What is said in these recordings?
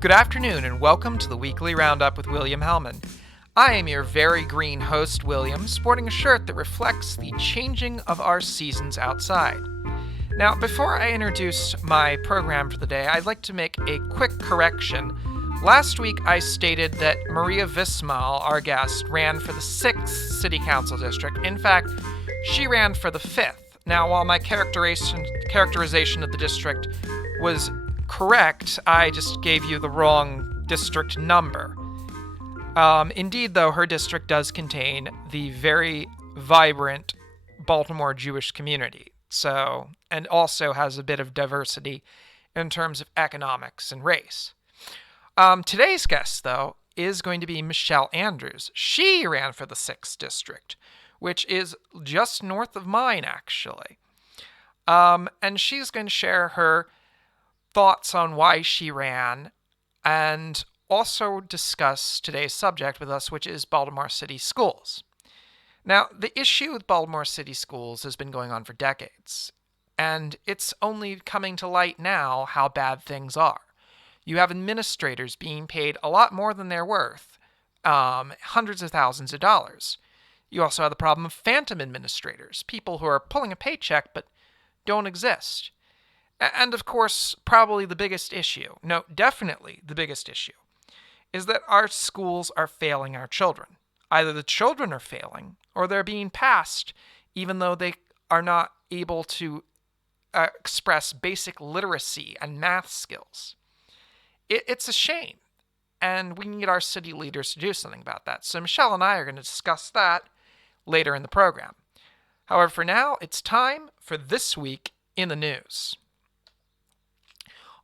Good afternoon and welcome to the weekly Roundup with William Hellmann. I am your very green host, William, sporting a shirt that reflects the changing of our seasons outside. Now, before I introduce my program for the day, I'd like to make a quick correction. Last week I stated that Maria Vismal, our guest, ran for the 6th City Council District. In fact, she ran for the 5th. Now, while my characterization of the district was correct, I just gave you the wrong district number. Indeed, though, her district does contain the very vibrant Baltimore Jewish community, and also has a bit of diversity in terms of economics and race. Today's guest, though, is going to be Michelle Andrews. She ran for the 6th district, which is just north of mine, actually. And she's going to share her thoughts on why she ran and also discuss today's subject with us, which is Baltimore City Schools. Now, the issue with Baltimore City Schools has been going on for decades, and it's only coming to light now how bad things are. You have administrators being paid a lot more than they're worth, hundreds of thousands of dollars. You also have the problem of phantom administrators, people who are pulling a paycheck but don't exist. And of course, probably the biggest issue, no, definitely the biggest issue, is that our schools are failing our children. Either the children are failing, or they're being passed, even though they are not able to express basic literacy and math skills. It's a shame, and we need our city leaders to do something about that. So Michelle and I are going to discuss that later in the program. However, for now, it's time for This Week in the News.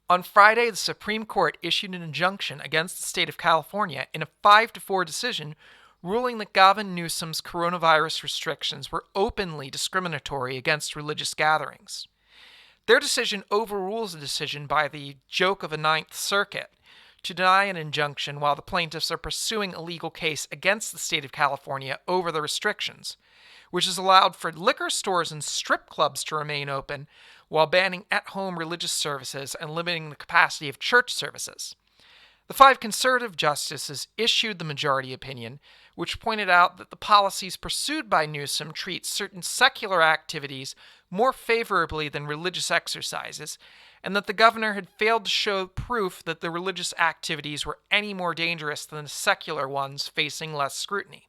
On Friday, the Supreme Court issued an injunction against the state of California in a 5-4 decision, ruling that Gavin Newsom's coronavirus restrictions were openly discriminatory against religious gatherings. Their decision overrules a decision by the joke of a Ninth Circuit to deny an injunction while the plaintiffs are pursuing a legal case against the state of California over the restrictions, which has allowed for liquor stores and strip clubs to remain open while banning at-home religious services and limiting the capacity of church services. The 5 conservative justices issued the majority opinion, which pointed out that the policies pursued by Newsom treat certain secular activities more favorably than religious exercises, and that the governor had failed to show proof that the religious activities were any more dangerous than the secular ones facing less scrutiny.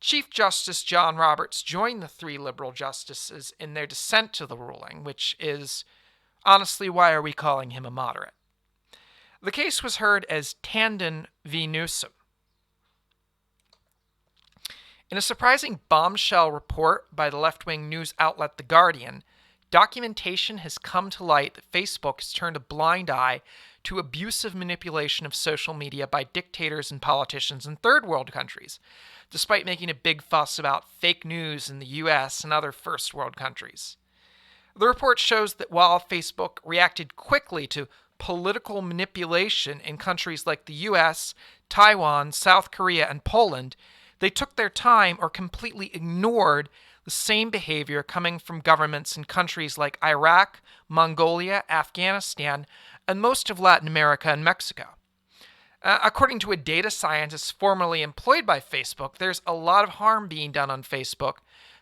Chief Justice John Roberts joined the 3 liberal justices in their dissent to the ruling, which is, honestly, why are we calling him a moderate? The case was heard as Tandon v. Newsom. In a surprising bombshell report by the left-wing news outlet The Guardian, documentation has come to light that Facebook has turned a blind eye to abusive manipulation of social media by dictators and politicians in third world countries, despite making a big fuss about fake news in the US and other first world countries. The report shows that while Facebook reacted quickly to political manipulation in countries like the US, Taiwan, South Korea, and Poland, they took their time or completely ignored the same behavior coming from governments in countries like Iraq, Mongolia, Afghanistan, and most of Latin America and Mexico. According to a data scientist formerly employed by Facebook, there's a lot of harm being done on Facebook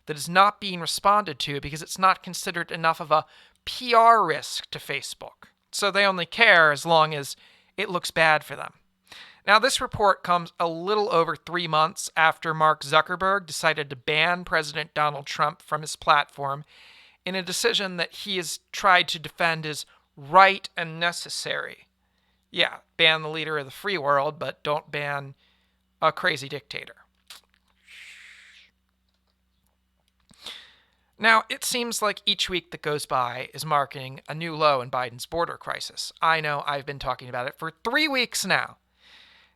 that is not being responded to because it's not considered enough of a PR risk to Facebook. So they only care as long as it looks bad for them. Now, this report comes a little over 3 months after Mark Zuckerberg decided to ban President Donald Trump from his platform in a decision that he has tried to defend as right and necessary. Yeah, ban the leader of the free world, but don't ban a crazy dictator. Now, it seems like each week that goes by is marking a new low in Biden's border crisis. I know I've been talking about it for 3 weeks now.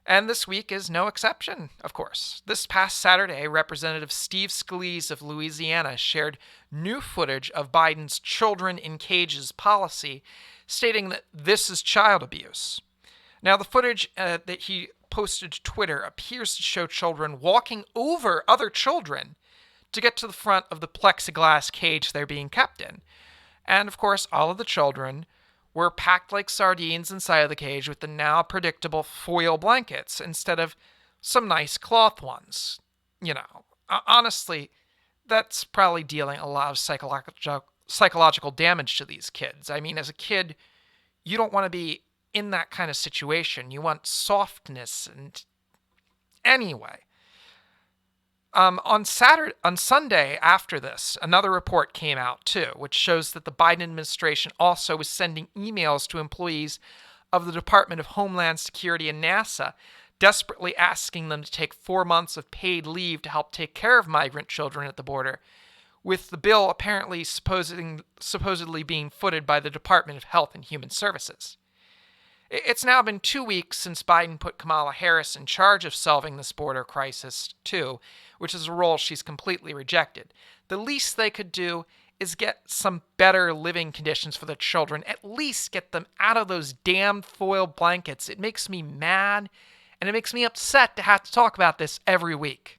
And this week is no exception, of course. This past Saturday, Representative Steve Scalise of Louisiana shared new footage of Biden's children in cages policy, stating that this is child abuse. Now, the footage that he posted to Twitter appears to show children walking over other children to get to the front of the plexiglass cage they're being kept in. And, of course, all of the children were packed like sardines inside of the cage with the now predictable foil blankets instead of some nice cloth ones. Honestly, that's probably dealing a lot of psychological damage to these kids. I mean, as a kid, you don't want to be in that kind of situation. You want softness. And anyway, on Sunday after this, another report came out too, which shows that the Biden administration also was sending emails to employees of the Department of Homeland Security and NASA, desperately asking them to take 4 months of paid leave to help take care of migrant children at the border, with the bill apparently supposedly being footed by the Department of Health and Human Services. It's now been 2 weeks since Biden put Kamala Harris in charge of solving this border crisis, too, which is a role she's completely rejected. The least they could do is get some better living conditions for the children, at least get them out of those damned foil blankets. It makes me mad, and it makes me upset to have to talk about this every week.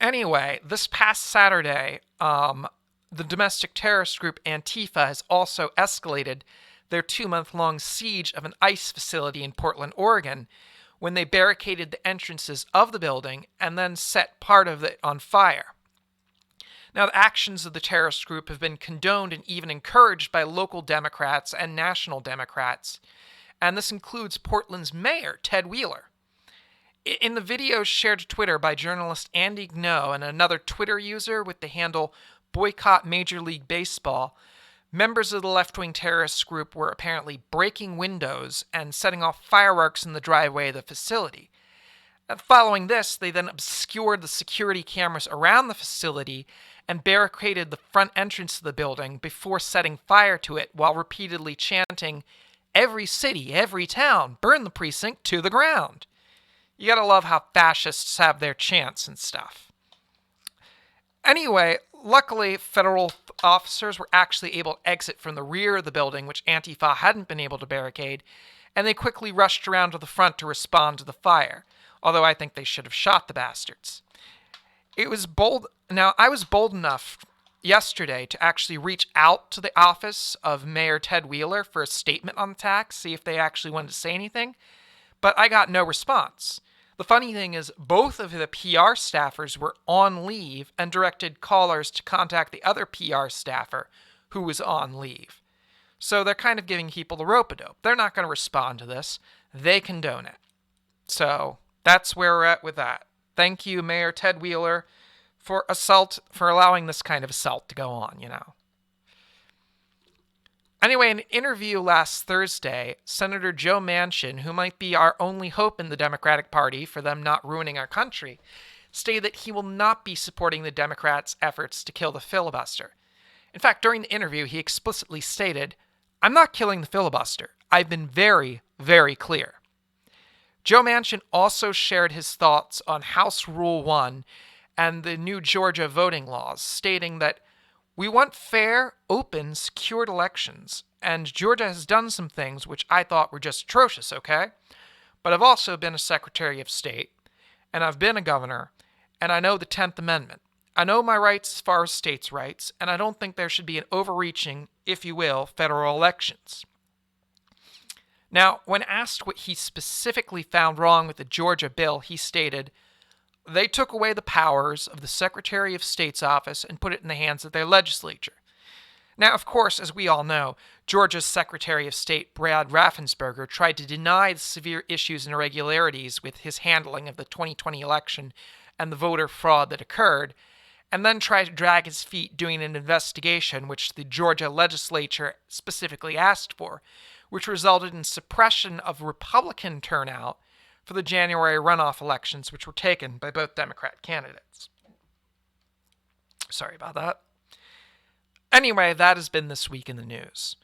Anyway, this past Saturday, the domestic terrorist group Antifa has also escalated their 2-month-long siege of an ICE facility in Portland, Oregon, when they barricaded the entrances of the building and then set part of it on fire. Now, the actions of the terrorist group have been condoned and even encouraged by local Democrats and national Democrats, and this includes Portland's mayor, Ted Wheeler. In the videos shared to Twitter by journalist Andy Ngo and another Twitter user with the handle Boycott Major League Baseball, members of the left-wing terrorist group were apparently breaking windows and setting off fireworks in the driveway of the facility. Following this, they then obscured the security cameras around the facility and barricaded the front entrance of the building before setting fire to it while repeatedly chanting, "Every city, every town, burn the precinct to the ground." You gotta love how fascists have their chants and stuff. Anyway, luckily, federal officers were actually able to exit from the rear of the building, which Antifa hadn't been able to barricade, and they quickly rushed around to the front to respond to the fire, although I think they should have shot the bastards. It was bold. Now, I was bold enough yesterday to actually reach out to the office of Mayor Ted Wheeler for a statement on the attack, see if they actually wanted to say anything, but I got no response. The funny thing is, both of the PR staffers were on leave and directed callers to contact the other PR staffer who was on leave. So they're kind of giving people the rope-a-dope. They're not going to respond to this. They condone it. So that's where we're at with that. Thank you, Mayor Ted Wheeler, for allowing this kind of assault to go on, Anyway, in an interview last Thursday, Senator Joe Manchin, who might be our only hope in the Democratic Party for them not ruining our country, stated that he will not be supporting the Democrats' efforts to kill the filibuster. In fact, during the interview, he explicitly stated, "I'm not killing the filibuster. I've been very, very clear." Joe Manchin also shared his thoughts on House Rule 1 and the new Georgia voting laws, stating that we want fair, open, secured elections, and Georgia has done some things which I thought were just atrocious, okay? But I've also been a Secretary of State, and I've been a governor, and I know the 10th Amendment. I know my rights as far as states' rights, and I don't think there should be an overreaching, if you will, federal elections. Now, when asked what he specifically found wrong with the Georgia bill, he stated, "They took away the powers of the Secretary of State's office and put it in the hands of their legislature." Now, of course, as we all know, Georgia's Secretary of State, Brad Raffensperger, tried to deny the severe issues and irregularities with his handling of the 2020 election and the voter fraud that occurred, and then tried to drag his feet doing an investigation which the Georgia legislature specifically asked for, which resulted in suppression of Republican turnout for the January runoff elections, which were taken by both Democrat candidates. Sorry about that. Anyway, that has been this week in the news.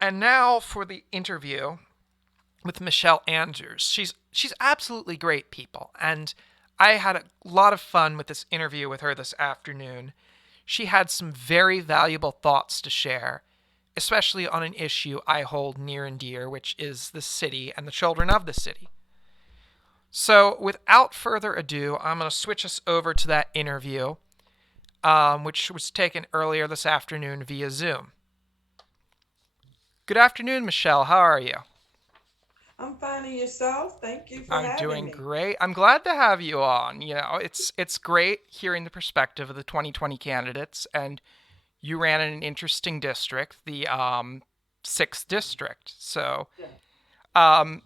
And now for the interview with Michelle Andrews. She's absolutely great, people, and I had a lot of fun with this interview with her this afternoon. She had some very valuable thoughts to share, especially on an issue I hold near and dear, which is the city and the children of the city. So, without further ado, I'm going to switch us over to that interview, which was taken earlier this afternoon via Zoom. Good afternoon, Michelle. How are you? I'm finding yourself. Thank you for I'm having doing me. great. I'm glad to have you on. It's great hearing the perspective of the 2020 candidates, and you ran in an interesting district, the sixth district. Yeah. Um,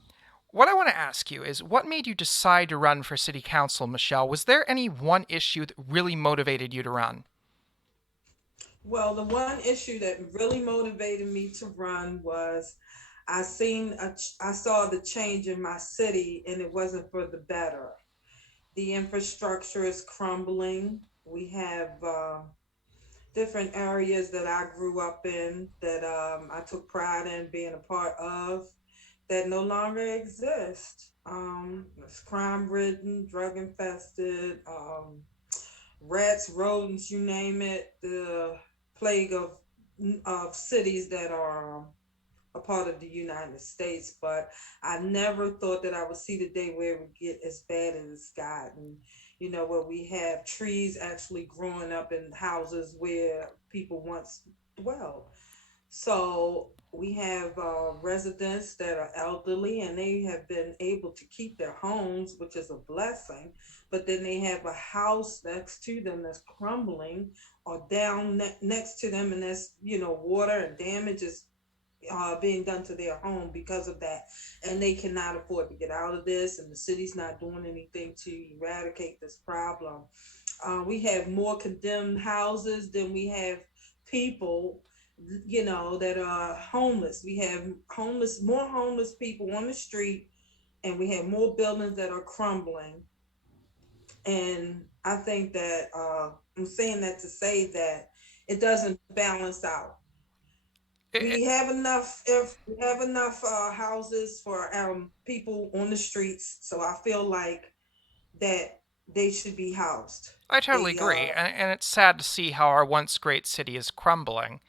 what I want to ask you is, what made you decide to run for city council, Michelle? Was there any one issue that really motivated you to run? Well, the one issue that really motivated me to run was I saw the change in my city, and it wasn't for the better. The infrastructure is crumbling. We have different areas that I grew up in that I took pride in being a part of that no longer exist. It's crime ridden, drug infested. Rats, rodents, you name it, the plague of cities that are a part of the United States. But I never thought that I would see the day where it would get as bad as it's gotten. Where we have trees actually growing up in houses where people once dwelled. So we have residents that are elderly and they have been able to keep their homes, which is a blessing. But then they have a house next to them that's crumbling or down next to them, and that's, water and damage is being done to their home because of that. And they cannot afford to get out of this, and the city's not doing anything to eradicate this problem. We have more condemned houses than we have people, that are homeless. We have more homeless people on the street, and we have more buildings that are crumbling. And I think that I'm saying that to say that it doesn't balance out. It, We have enough houses for people on the streets, so I feel like that they should be housed. I totally They agree, and it's sad to see how our once great city is crumbling.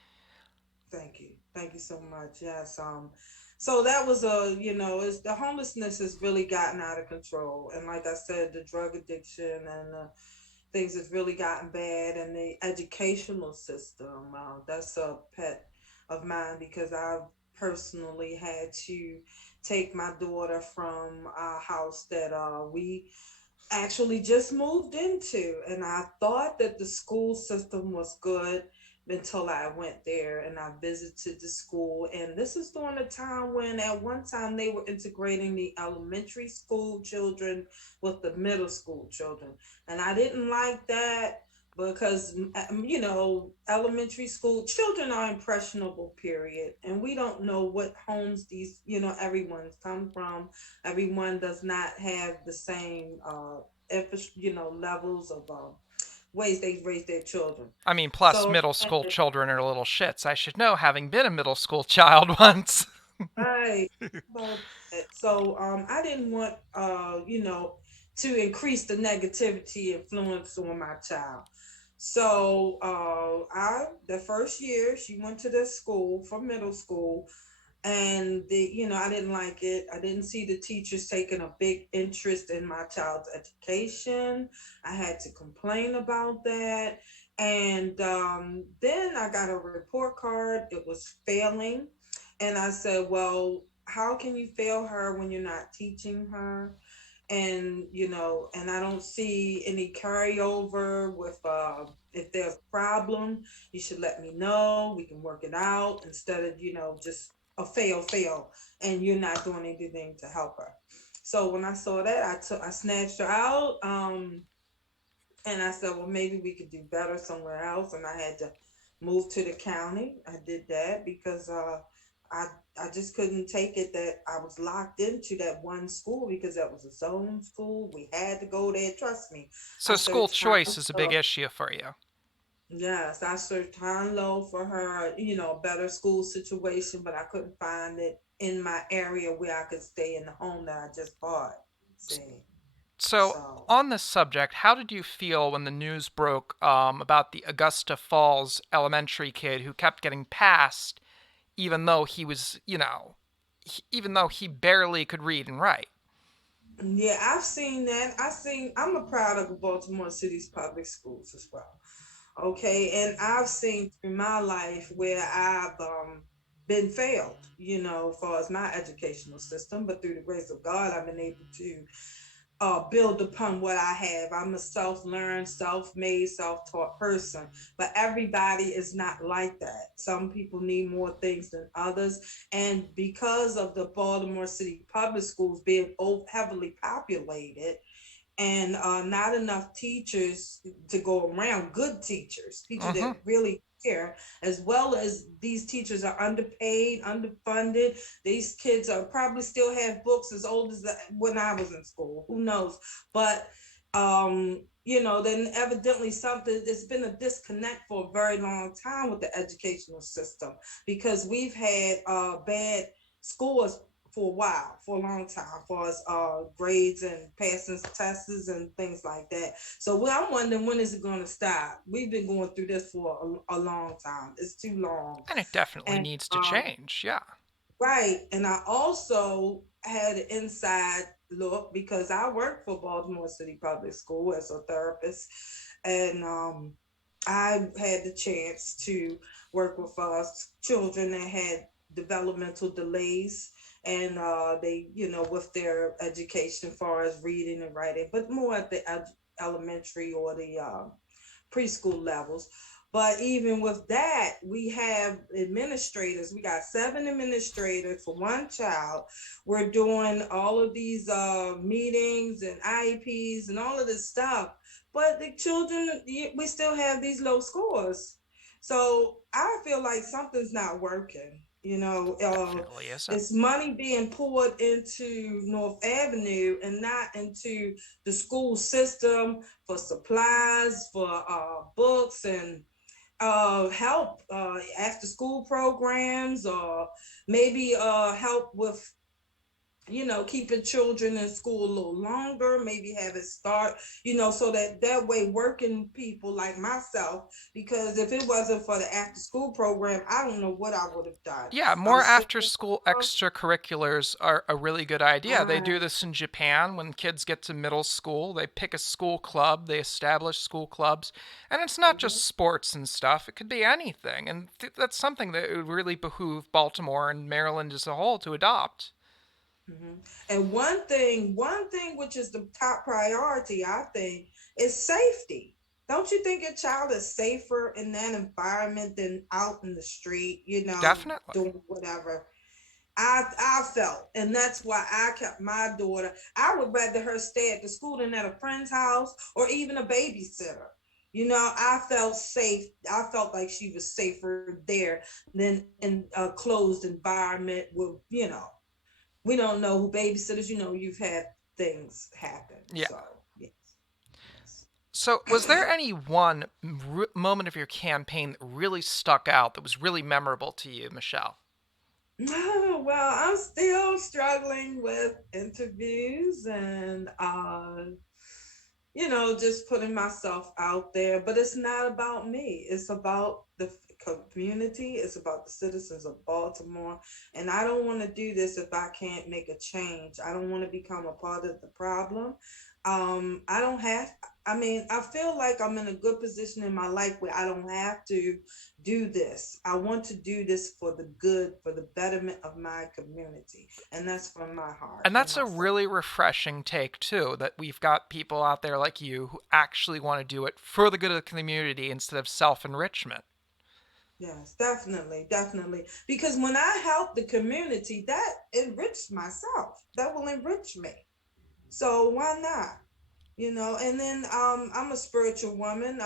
Thank you so much. Yes. So that was is the homelessness has really gotten out of control, and like I said, the drug addiction and things has really gotten bad, and the educational system. That's a pet of mine because I've personally had to take my daughter from a house that we actually just moved into, and I thought that the school system was good until I went there and I visited the school. And this is during a time when at one time they were integrating the elementary school children with the middle school children, and I didn't like that because elementary school children are impressionable, period, and we don't know what homes these everyone's come from. Everyone does not have the same levels of ways they raise their children. I mean, plus So middle school children are little shits. I should know, having been a middle school child once. right about that. So I didn't want to increase the negativity influence on my child. So I the first year she went to this school for middle school, and I didn't like it. I didn't see the teachers taking a big interest in my child's education. I had to complain about that, and then I got a report card. It was failing, and I said, well, how can you fail her when you're not teaching her? And and I don't see any carryover with if there's a problem, you should let me know, we can work it out, instead of just a fail, and you're not doing anything to help her. So when I saw that, I snatched her out, and I said, well, maybe we could do better somewhere else, and I had to move to the county. I did that because I I just couldn't take it that I was locked into that one school because that was a zone school. We had to go there. Trust me. I So school searched high choice is a big low. issue for you. Yes, I searched high and low for her, a better school situation, but I couldn't find it in my area where I could stay in the home that I just bought. See, So, so on this subject, how did you feel when the news broke about the Augusta Falls elementary kid who kept getting passed, even though he was, even though he barely could read and write? yeah, I've seen that. I'm a proud of the Baltimore City's public schools as well. Okay, and I've seen through my life where I've been failed, as far as my educational system. But through the grace of God, I've been able to build upon what I have. I'm a self-learned, self-made, self-taught person, but everybody is not like that. Some people need more things than others, and because of the Baltimore City Public Schools being heavily populated, and not enough teachers to go around, good teachers Mm-hmm. that really care, as well as these teachers are underpaid, underfunded. These kids are probably still have books as old as when I was in school, who knows. But then evidently something, there's been a disconnect for a very long time with the educational system, because we've had bad scores for a while, for a long time, for us grades and passing tests and things like that. So I'm wondering, when is it going to stop? We've been going through this for a long time. It's too long. And it definitely And needs to change. Yeah. right, and I also had an inside look because I worked for Baltimore City Public School as a therapist, and I had the chance to work with children that had developmental delays, and they, with their education as far as reading and writing, but more at the elementary or the preschool levels. But even with that, we have administrators. We got 7 administrators for one child. We're doing all of these meetings and IEPs and all of this stuff. But the children, we still have these low scores. So I feel like something's not working. Definitely isn't. It's money being poured into North Avenue and not into the school system for supplies, for books, and help after school programs, or maybe help with keeping children in school a little longer, maybe have it start, so that way working people like myself, because if it wasn't for the after school program, I don't know what I would have done. Yeah, I'm more after single. school extracurriculars are a really good idea. They do Right. this in Japan when kids get to middle school. They pick a school club, they establish school clubs, and it's not just Mhm. sports and stuff, it could be anything. And that's something that it would really behoove Baltimore and Maryland as a whole to adopt. Mhm. And one thing which is the top priority, I think, is safety. Don't you think your child is safer in that environment than out in the street, Definitely. doing whatever? I felt, and that's why I kept my daughter. I would rather her stay at the school than at a friend's house or even a babysitter. I felt safe. I felt like she was safer there than in a closed environment with, we don't know who babysitters, you've had things happen. Yeah. So, yes. So, was there any one moment of your campaign that really stuck out, that was really memorable to you, Michelle? Well, I'm still struggling with interviews and just putting myself out there. But it's not about me. It's about the community. It's about the citizens of Baltimore. And I don't want to do this if I can't make a change. I don't want to become a part of the problem. I don't have, I mean, I feel like I'm in a good position in my life where I don't have to do this. I want to do this for the good, for the betterment of my community. And that's from my heart And and that's my a soul. really refreshing take, too, that we've got people out there like you who actually want to do it for the good of the community instead of self enrichment. Yes, definitely, definitely. Because when I help the community, that enriches myself. That will enrich me. So why not? And then I'm a spiritual woman.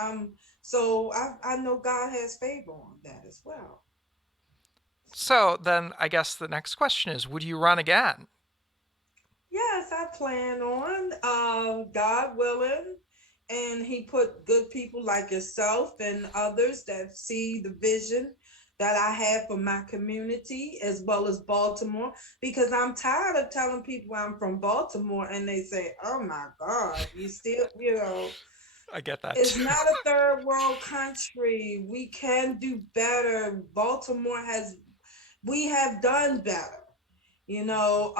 So I know God has favor on that as well. So then I guess the next question is, would you run again? Yes, I plan on, God willing, and He put good people like yourself and others that see the vision that I have for my community as well as Baltimore. Because I'm tired of telling people I'm from Baltimore and they say, "Oh my God, you still, I get that it's too. not a third world country. We can do better. We have done better." You know,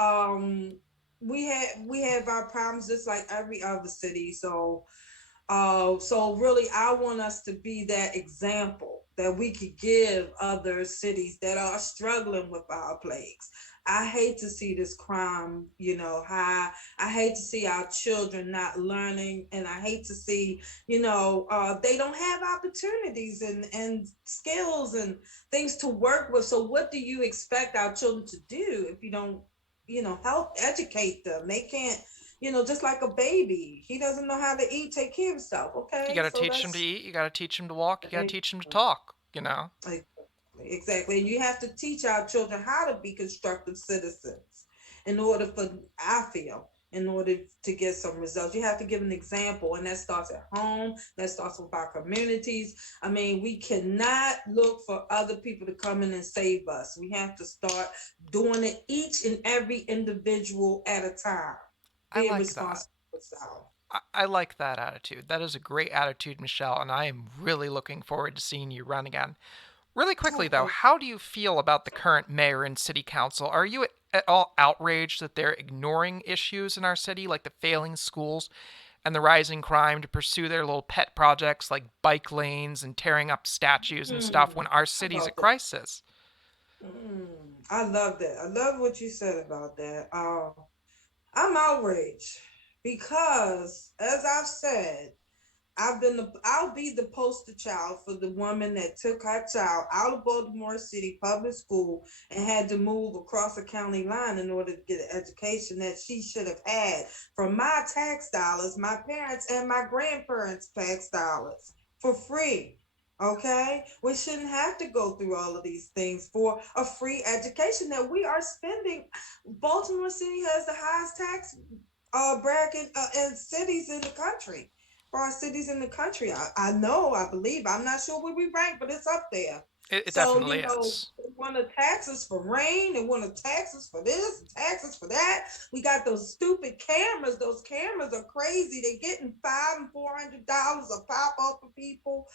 we have our problems just like every other city. So really, I want us to be that example. that we could give other cities that are struggling with our plagues. I hate to see this crime, high. I hate to see our children not learning, and I hate to see, they don't have opportunities and skills and things to work with. So what do you expect our children to do if you don't, help educate them? They can't, just like a baby, he doesn't know how to eat, take care of himself. You Okay, got to so teach them to that's eat, you got to teach them to walk, you got to teach them to talk, you know? exactly. And you have to teach our children how to be constructive citizens in order for, I feel, in order to get some results. You have to give an example, and that starts at home, that starts with our communities. I mean, we cannot look for other people to come in and save us. We have to start doing it each and every individual at a time, I being like that. responsible for self. I like that attitude. That is a great attitude, Michelle, and I am really looking forward to seeing you run again. Really quickly, Oh, though, how do you feel about the current mayor and city council? Are you at all outraged that they're ignoring issues in our city, like the failing schools and the rising crime, to pursue their little pet projects like bike lanes and tearing up statues and stuff when our how city's a about that? crisis? I love that. I love what you said about that. I'm outraged because, as I've said, I'll be the poster child for the woman that took her child out of Baltimore City Public School and had to move across the county line in order to get an education that she should have had from my tax dollars, my parents and my grandparents' tax dollars, for free. Okay, we shouldn't have to go through all of these things for a free education that we are spending. Baltimore City has the highest tax bracket in cities in the country. For our cities in the country, I know, I believe, I'm not sure where we rank, but it's up there. It So, definitely is. they want to tax us for rain, they want to tax us for this, tax us for that. We got those stupid cameras. Those cameras are crazy. They're getting $500 and $400 a pop off of people.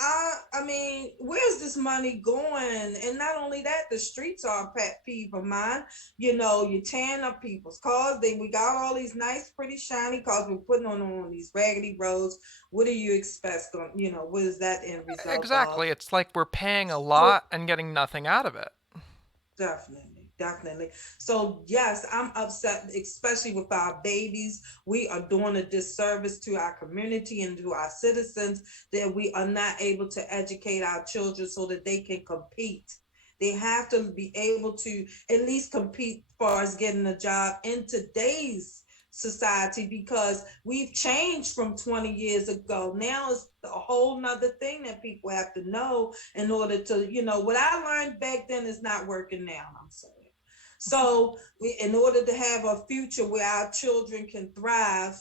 I mean, where's this money going? And not only that, the streets are a pet peeve of mine. You're tearing up people's cars. We got all these nice, pretty, shiny cars. We're putting on these raggedy roads. What do you expect? What is that end result of? Exactly. It's like we're paying a So lot and getting nothing out of it. definitely, definitely. So yes, I'm upset, especially with our babies. We are doing a disservice to our community and to our citizens that we are not able to educate our children so that they can compete. They have to be able to at least compete as far as getting a job in today's society, because we've changed from 20 years ago. Now it's a whole nother thing that people have to know in order to, what I learned back then is not working now. I'm saying. So in order to have a future where our children can thrive,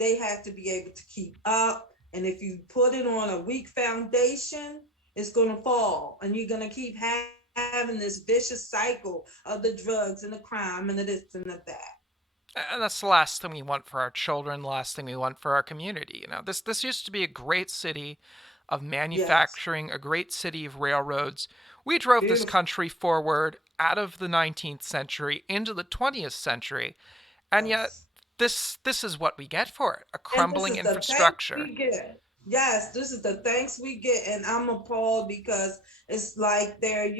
they have to be able to keep up. And if you put it on a weak foundation, it's going to fall. And you're going to keep having this vicious cycle of the drugs and the crime and the this and the that. And that's the last thing we want for our children, the last thing we want for our community. This used to be a great city of Yes. manufacturing, a great city of railroads. We drove this Beautiful. country forward out of the 19th century into the 20th century, and yet Yes. this is what we get for it, a And this crumbling is the thanks infrastructure. we get. Yes, this is the thanks we get. And I'm appalled because it's like they're,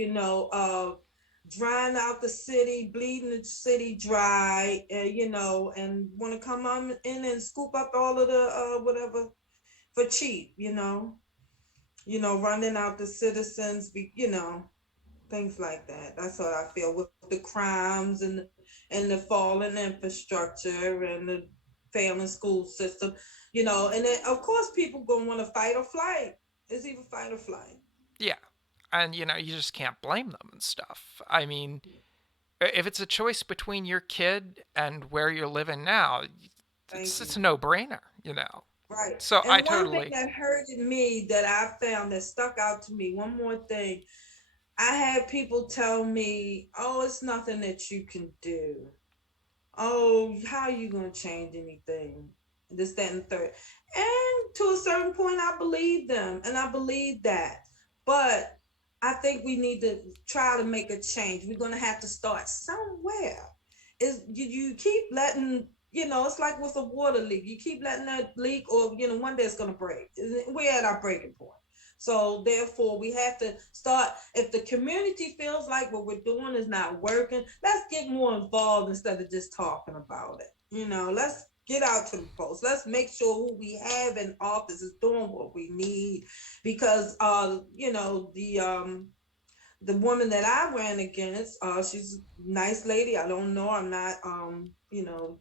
drying out the city, bleeding the city dry, and want to come on in and scoop up all of the whatever for cheap, running out the citizens, things like that. That's what I feel with the crimes and the falling infrastructure and the failing school system, and then of course people gonna want to fight or flight. It's either fight or flight. Yeah. And you just can't blame them and stuff. I mean, if it's a choice between your kid and where you're living now, Thank it's you. a no-brainer. Right. So I And one thing totally. that hurted me that I found that stuck out to me, one more thing, I had people tell me, oh, it's nothing that you can do. Oh, how are you going to change anything? This, that, and the third. And to a certain point, I believe them, and I believe that. But I think we need to try to make a change. We're going to have to start somewhere. Is you keep letting, it's like with a water leak. You keep letting that leak, or one day it's going to break. We're at our breaking point. So therefore, we have to start. If the community feels like what we're doing is not working, let's get more involved instead of just talking about it. Let's get out to the polls. Let's make sure who we have in office is doing what we need, because the woman that I ran against, she's a nice lady. I don't know. I'm not,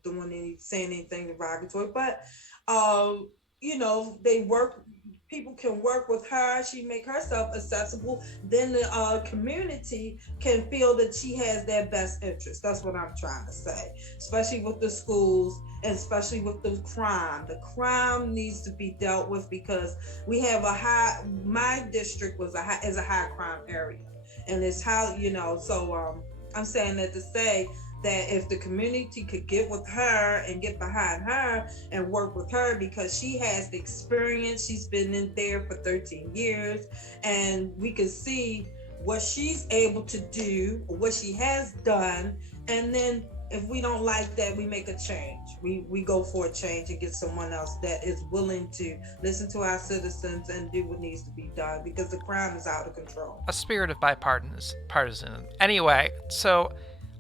doing saying anything derogatory, but, uh, they work. People can work with her. She make herself accessible. Then the community can feel that she has their best interest. That's what I'm trying to say. Especially with the schools, and especially with the crime. The crime needs to be dealt with, because we have a high. My district is a high crime area, and it's how so I'm saying that to say that if the community could get with her and get behind her and work with her, because she has the experience. She's been in there for 13 years, and we can see what she's able to do, or what she has done. And then if we don't like that, we make a change. We go for a change and get someone else that is willing to listen to our citizens and do what needs to be done, because the crime is out of control. A spirit of bipartisan. Anyway, so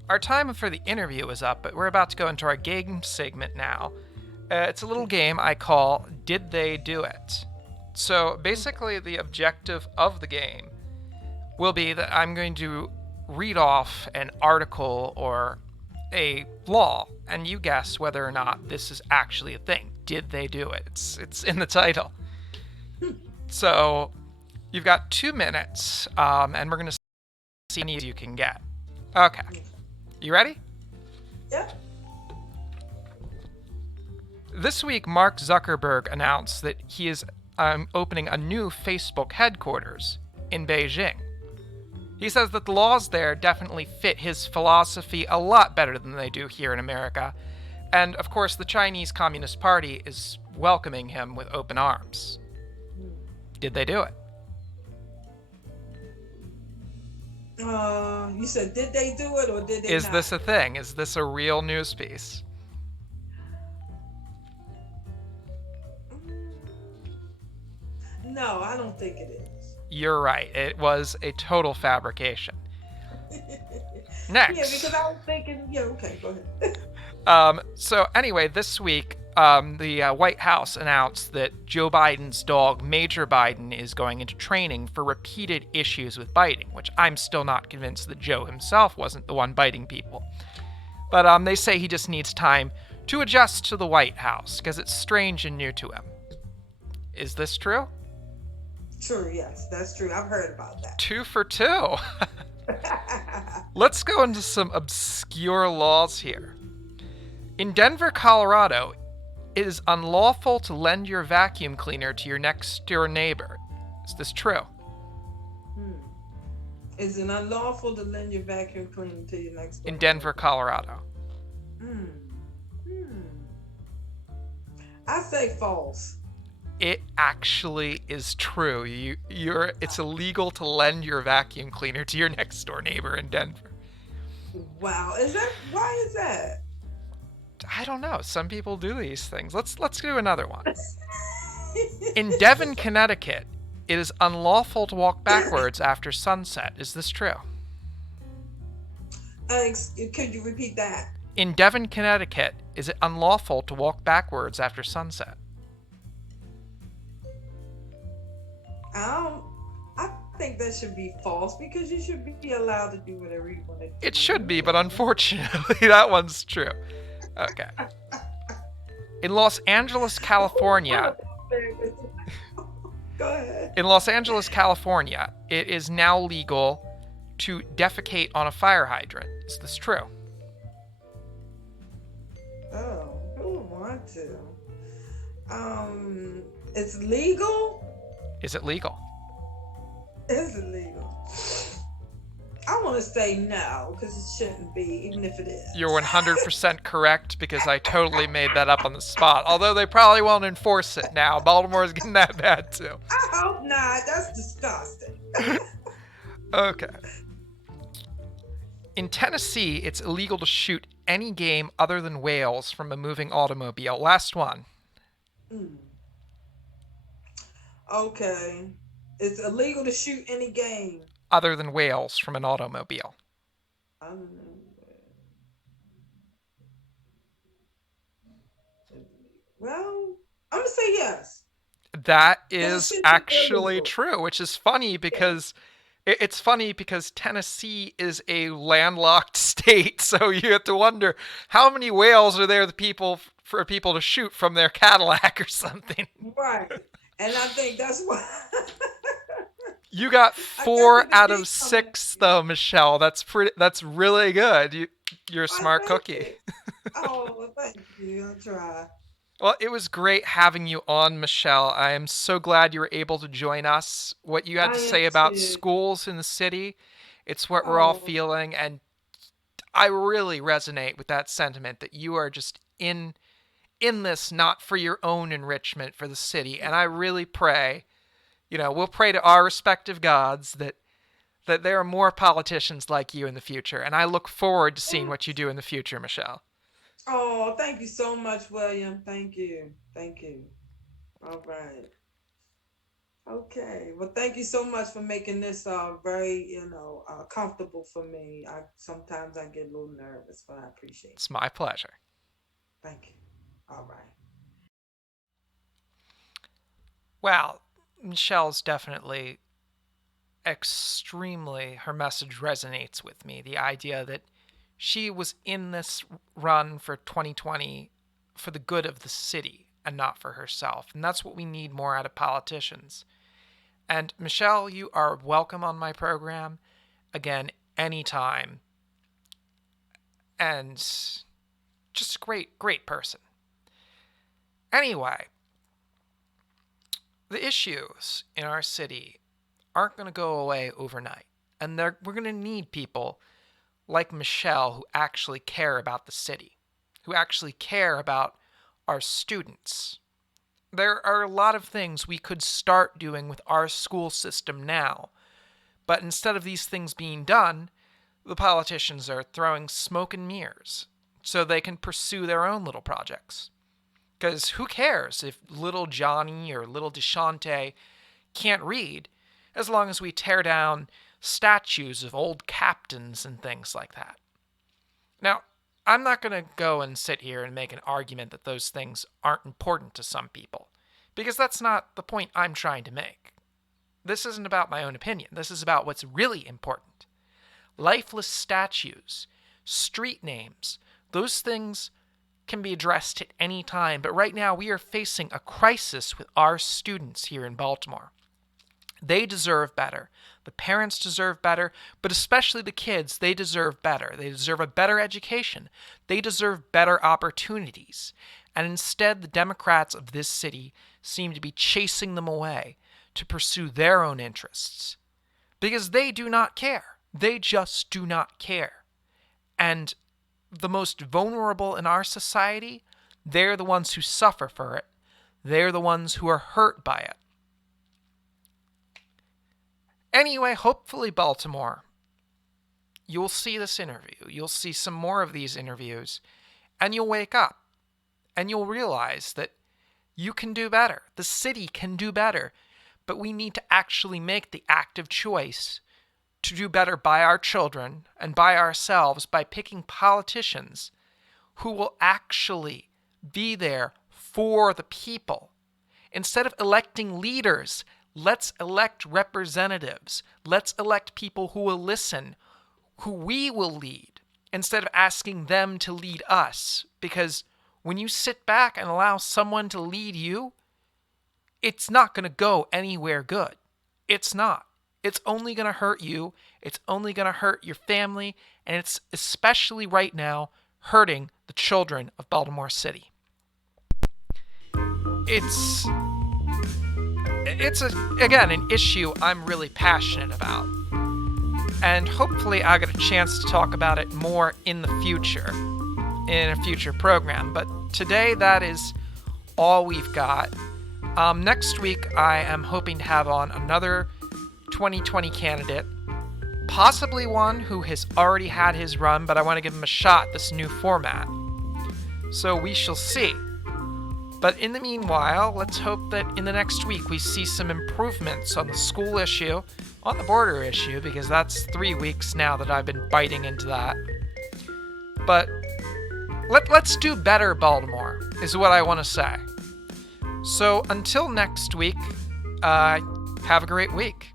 our time for the interview is up, but we're about to go into our game segment now. It's a little game I call Did They Do It? So basically the objective of the game will be that I'm going to read off an article or a law, and you guess whether or not this is actually a thing. Did they do it? It's in the title. So you've got 2 minutes, and we're going to see how many you can get. Okay. You ready? Yeah. This week, Mark Zuckerberg announced that he is opening a new Facebook headquarters in Beijing. He says that the laws there definitely fit his philosophy a lot better than they do here in America. And, of course, the Chinese Communist Party is welcoming him with open arms. Did they do it? You said, did they do it, or did they Is not? this a thing? Is this a real news piece? No, I don't think it is. You're right. It was a total fabrication. Next. Yeah, because I was thinking, yeah, okay, go ahead. So anyway, this week, the White House announced that Joe Biden's dog, Major Biden, is going into training for repeated issues with biting, which I'm still not convinced that Joe himself wasn't the one biting people. But they say he just needs time to adjust to the White House, because it's strange and new to him. Is this true? True, yes, that's true. I've heard about that. 2 for 2. Let's go into some obscure laws here. In Denver, Colorado, it is unlawful to lend your vacuum cleaner to your next-door neighbor. Is this true? Is it unlawful to lend your vacuum cleaner to your next door? In Denver, Colorado. I say false. It actually is true. It's illegal to lend your vacuum cleaner to your next-door neighbor in Denver. Wow, why is that? I don't know. Some people do these things. Let's do another one. In Devon, Connecticut, it is unlawful to walk backwards after sunset. Is this true? Could you repeat that? In Devon, Connecticut, is it unlawful to walk backwards after sunset? I think that should be false, because you should be allowed to do whatever you want to do. It should be, but unfortunately, that one's true. Okay. In Los Angeles, California. Go ahead. In Los Angeles, California, it is now legal to defecate on a fire hydrant. Is this true? Oh, who would want to? It's legal? Is it legal? Is it legal? I want to say no, because it shouldn't be, even if it is. You're 100% correct, because I totally made that up on the spot. Although they probably won't enforce it now. Baltimore's getting that bad too. I hope not. That's disgusting. Okay. In Tennessee, it's illegal to shoot any game other than whales from a moving automobile. Last one. Okay. It's illegal to shoot any game. other than whales from an automobile? Um, well, I'm gonna say yes. That Because it is should be actually illegal. true, which is funny Yeah. because it's funny because Tennessee is a landlocked state, so you have to wonder how many whales are there for people to shoot from their Cadillac or something. Right. And I think that's why You got I guess four it could out be of something. six though, Michelle. That's pretty. That's really good. You're a Oh, smart thank cookie. you. Oh, well, thank you. I'll try. Well, it was great having you on, Michelle. I am so glad you were able to join us. What you had I to am say about too. schools in the city, it's what we're all Oh, feeling, and I really resonate with that sentiment that you are just in this not for your own enrichment for the city. And I really pray, we'll pray to our respective gods that there are more politicians like you in the future. And I look forward to seeing oh, what you do in the future, Michelle. oh, thank you so much, William. Thank you. Thank you. All right. Okay. Well, thank you so much for making this very, comfortable for me. I sometimes I get a little nervous, but I appreciate it. It's my pleasure. Thank you. All right. Well, Michelle's definitely her message resonates with me. The idea that she was in this run for 2020 for the good of the city and not for herself. And that's what we need more out of politicians. And Michelle, you are welcome on my program again anytime. And just a great person. Anyway, the issues in our city aren't going to go away overnight. And we're going to need people like Michelle who actually care about the city, who actually care about our students. There are a lot of things we could start doing with our school system now, but instead of these things being done, the politicians are throwing smoke and mirrors so they can pursue their own little projects. Because who cares if little Johnny or little DeShante can't read, as long as we tear down statues of old captains and things like that. Now, I'm not going to go and sit here and make an argument that those things aren't important to some people, because that's not the point I'm trying to make. This isn't about my own opinion. This is about what's really important. Lifeless statues, street names, those things can be addressed at any time, but right now we are facing a crisis with our students here in Baltimore. They deserve better. The parents deserve better, but especially the kids, they deserve better. They deserve a better education. They deserve better opportunities. And instead, the Democrats of this city seem to be chasing them away to pursue their own interests. Because they do not care. They just do not care. And the most vulnerable in our society, they're the ones who suffer for it. They're the ones who are hurt by it. Anyway, hopefully, Baltimore, you'll see this interview. You'll see some more of these interviews, and you'll wake up, and you'll realize that you can do better. The city can do better, but we need to actually make the active choice to do better by our children and by ourselves by picking politicians who will actually be there for the people. Instead of electing leaders, let's elect representatives. Let's elect people who will listen, who we will lead, instead of asking them to lead us. Because when you sit back and allow someone to lead you, it's not going to go anywhere good. It's not. It's only going to hurt you. It's only going to hurt your family. And it's especially right now hurting the children of Baltimore City. It's again, an issue I'm really passionate about. And hopefully I get a chance to talk about it more in the future, in a future program. But today, that is all we've got. Next week, I am hoping to have on another 2020 candidate, possibly one who has already had his run, but I want to give him a shot, this new format. So we shall see. But in the meanwhile, let's hope that in the next week we see some improvements on the school issue, on the border issue, because that's 3 weeks now that I've been biting into that. But let's do better, Baltimore, is what I want to say. So until next week, have a great week.